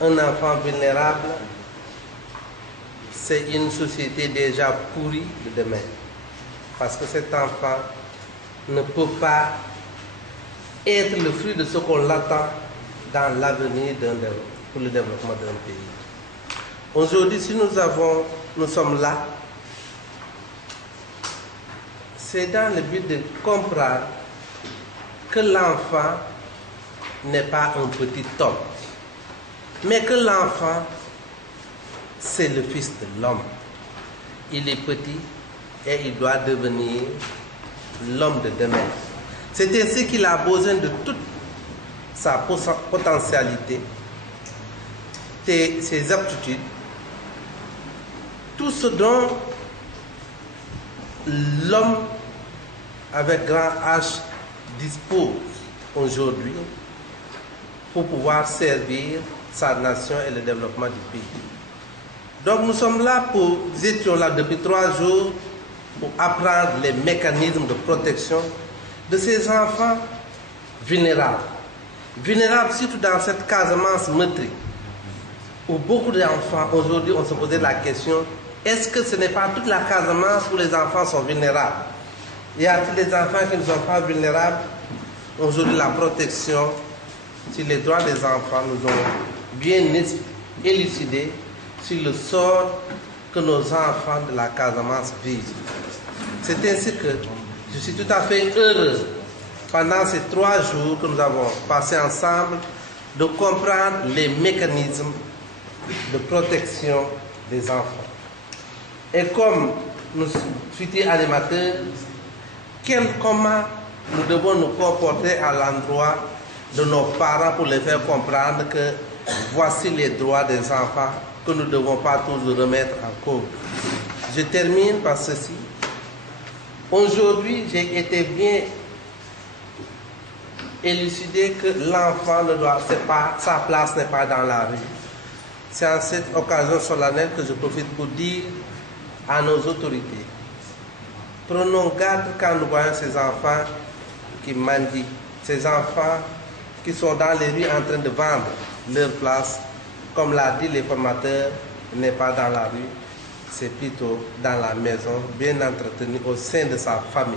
un enfant vulnérable, c'est une société déjà pourrie de demain. Parce que cet enfant ne peut pas être le fruit de ce qu'on attend dans l'avenir pour le développement d'un pays. Aujourd'hui, si nous sommes là, c'est dans le but de comprendre que l'enfant n'est pas un petit homme, mais que l'enfant, c'est le fils de l'homme. Il est petit et il doit devenir l'homme de demain. C'est ainsi qu'il a besoin de toute sa potentialité, ses aptitudes, tout ce dont l'homme avec grand H dispose aujourd'hui pour pouvoir servir sa nation et le développement du pays. Donc nous étions là depuis 3 jours pour apprendre les mécanismes de protection de ces enfants vulnérables. Vulnérables surtout dans cette Casamance meurtrie, où beaucoup d'enfants aujourd'hui on se posait la question, est-ce que ce n'est pas toute la Casamance où les enfants sont vulnérables? Y a-t-il des enfants qui ne sont pas vulnérables? Aujourd'hui la protection sur les droits des enfants nous ont bien élucidé sur le sort que nos enfants de la Casamance vivent. C'est ainsi que je suis tout à fait heureux, pendant ces 3 jours que nous avons passés ensemble, de comprendre les mécanismes de protection des enfants. Et comme nous futurs animateurs, comment nous devons nous comporter à l'endroit de nos parents pour les faire comprendre que voici les droits des enfants que nous ne devons pas toujours remettre en cause. Je termine par ceci. Aujourd'hui, j'ai été bien élucidé que l'enfant sa place n'est pas dans la rue. C'est en cette occasion solennelle que je profite pour dire à nos autorités, prenons garde quand nous voyons ces enfants qui mendient, ces enfants qui sont dans les rues en train de vendre leur place. Comme l'a dit les formateurs, n'est pas dans la rue, c'est plutôt dans la maison, bien entretenu au sein de sa famille.